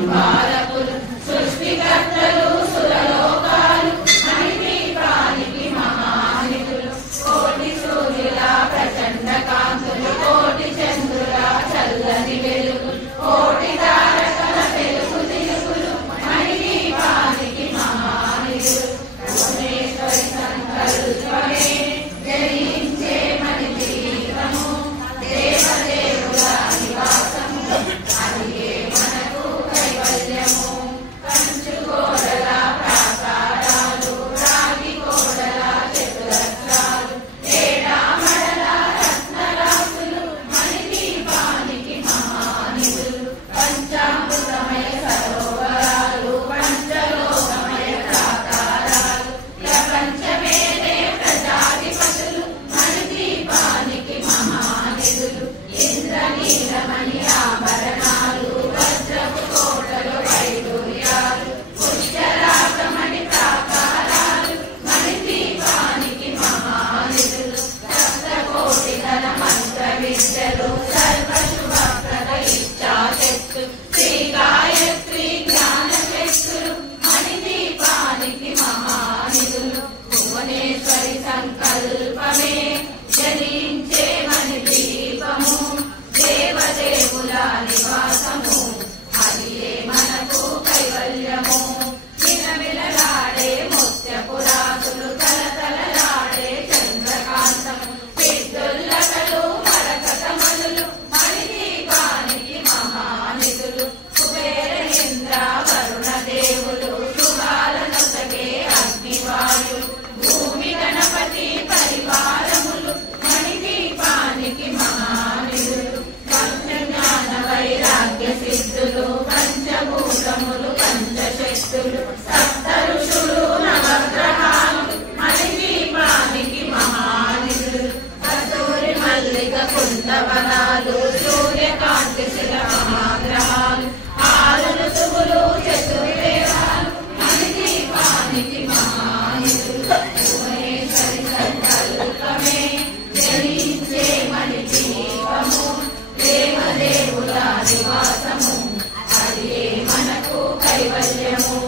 దిక్పాలకులు సృష్టికర్తలు సురలోకాలు మణిదీపానికి మహానిధులు కోటి సూర్యుల ప్రచండ కాంతులు కోటి చంద్రుల చల్లని వెలుగులు కోటి తారకల తెలుగు దిలుగులు మణిదీపానికి మహానిధులు భువనేశ్వరి సంకల్పమే జయించే మణిదీపము దేవదేవుల నివాసము అదియే మనకు కైవల్యము కంచు గోడల ప్రాకారాలు రాగి గోడల చతురస్రాలు ఏడా మడల రత్నరాసులు మణిదీపానికి మహానిధులు పంచామృతమయ సరోవరాలు పంచలోకమయ ప్రాకారాలు ప్రపంచమేదే ప్రజాధిపతులు మణిదీపానికి మహానిధులు ఇంద్రనీలమణి ఆభరణాలు వజ్రపు కోటలు వైడూర్యాలు పుష్కరాగమణి ప్రాకారాలు మణిదీపానికి మహానిధులు సప్తకోటి ధన మంత్ర విద్యలు సర్వశుభప్రద ఇచ్చాశక్తులు శ్రీ గాయత్రి జ్ఞానశక్తులు మణిదీపానికి మహానిధులు భువనేశ్వరి సంకల్పమే జనించే మణిదీపము దేవదేవుల నివాసము అదియే మనకు కైవల్యము మిలమిలలాడే ముత్యపురాసులు తలతలలాడే చంద్రకాంతము విద్యుల్లతలు మరకతమనులు మణిదీపానికి మహానిధులు కుబేర ఇంద్ర వరుణ దేవులు శుభాలనొసగే అగ్నివాయులు భూమి గణపతి పరివారములు మణిదీపానికి మహానిధులు జ్ఞాన వైరాగ్య సిద్ధులు పంచభూతములు పంచశక్తులు సప్త ఋషులు నవగ్రహాలు మణిదీపానికి మహానిధులు కస్తూరి మల్లిక కుందవనాలు సూర్యకాంతి శిల మహాగ్రహాలు ఆరు ఋతువులు చతుర్వేదాలు మణిదీపానికి మహానిధులు భువనేశ్వరి సంకల్పమే జనించే మణిదీపము దేవదేవుల నివాసము అదియే మనకు కైవల్యము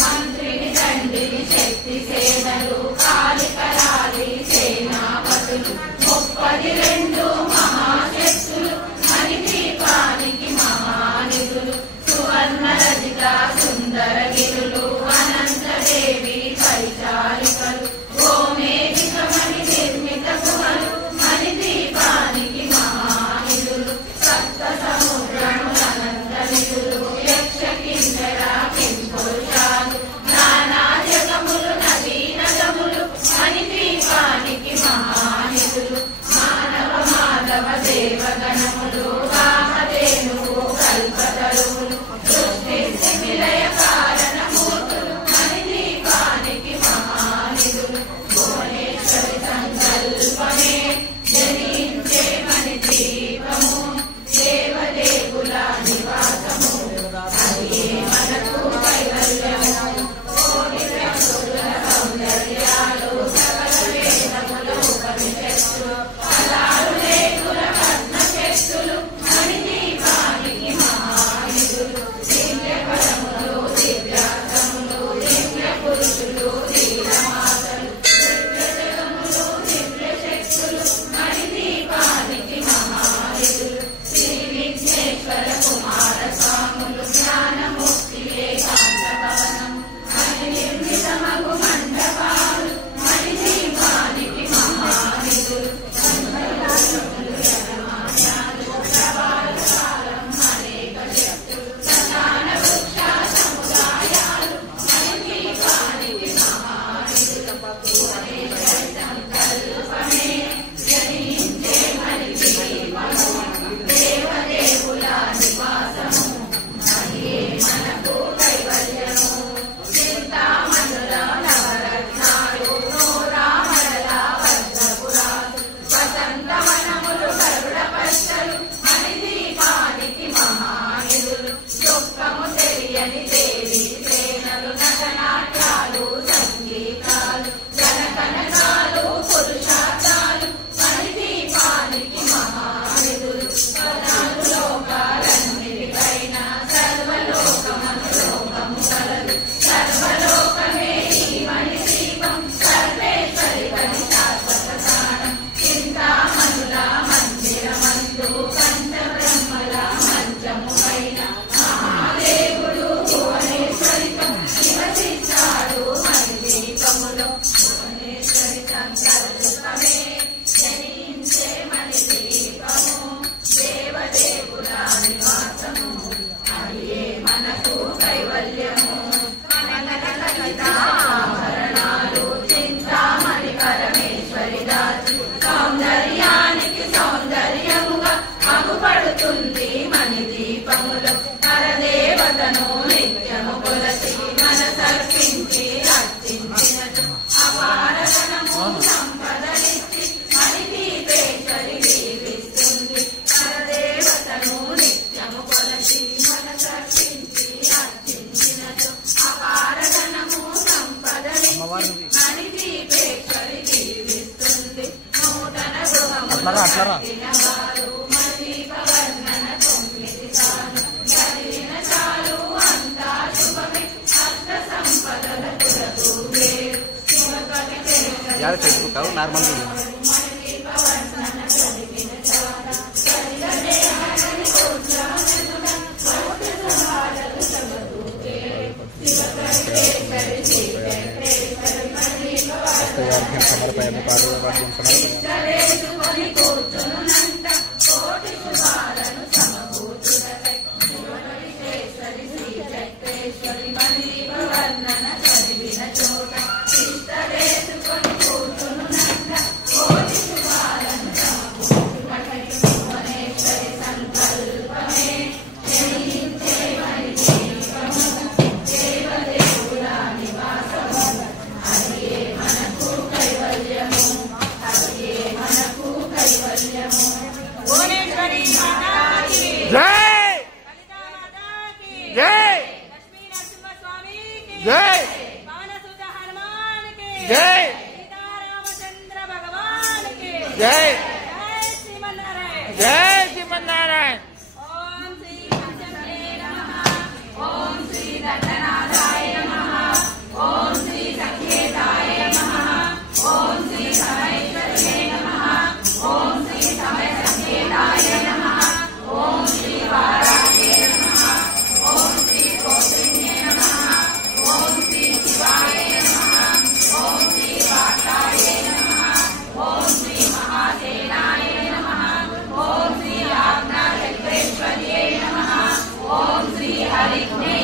మంత్రిని తండ్రిని శక్తి సేనలు కాళికరాలి సేనాపతులు 32 మహాశక్తులు మణిదీపానికి మహానిధులు సువర్ణ రజిత సుందర గిరులు అనంతదేవి పరిచారికలు గోమేధిక మణి నిర్మిత గుహలు మణిదీపానికి మహానిధులు సప్త సముద్రముల అనంత నిధులు యక్ష కింకర కింపురుషాలు నానా జగములు నదీ నగములు మణిదీపానికి మహానిధులు మానవ మాధవ దేవగణములు వామధేనువు కల్పతరువులు సృష్టి విలయ కారణ మూర్ఖ దేవతను నిత్యము కొలసి మనసర్పించి అర్చించినచో అపార ధనము సంపదనిచ్చి మణిదీపేశ్వరి దీవిస్తుంది. పరదేవతను నిత్యము కొలసి మనసర్పించి అర్చించినచో అపార ధనము సంపదనిచ్చి మణిదీపేశ్వరి దీవిస్తుంది. నూతన గృహము కట్టిన వారు మణిదీపవర్ణన 9 సార్లు చదివిన చాలు అంతా శుభమే. అష్ట సంపదల కులదు వేరు శివకవి మణిదీపవర్ణన చదివిన చాలు చదివనే హరిని కూర్చోనెదుట భక్తి సుహారలు సగదు వేరు శివకవి ఇష్టలేసుకొని కూర్చునునంత కోటి శుభాలను సమకూర్చుటకై శివకవిశ్వరి శ్రీ చక్రేశ్వరి మణిదీపవర్ణన చదివిన చోట ఇష్టలేసుకొని కూర్చునునంత కోటి శుభాలను సమకూర్చుటకై భువనేశ్వరి సంకల్పమే జయించే మణిదీపము దేవదేవుల నివాసము. అదియే మనకు కైవల్యము, అదియే మనకు కైవల్యము. భువనేశ్వరి మాతాకి జై, లలితా మాతాకి జై, లక్ష్మీ నరసింహస్వామికి జై, పవనసుత హనుమానికి జై, సీతారామచంద్ర భగవానికి జై, జై శ్రీమన్నారాయణ. జై శ్రీమన్నారాయణ. ఓం శ్రీ పంచమే నమః. ఓం శ్రీ దండనాథాయ నమః. ఓం శ్రీ సంకేతాయ నమః. ఓం శ్రీ సమయేశ్వరే నమః. ఓం శ్రీ సమయ సంకేతాయ నమః. ఓం శ్రీ వారాహే నమః. ఓం శ్రీ కౌశిన్యే నమః. ఓం శ్రీ శివాయ నమః. ఓం శ్రీ వాతాయ నమః. ఓం శ్రీ మహాసేనాయ నమః. ఓం శ్రీ ఆజ్ఞా చక్రేశ్వర్యే నమః. ఓం శ్రీ హరిగ్నే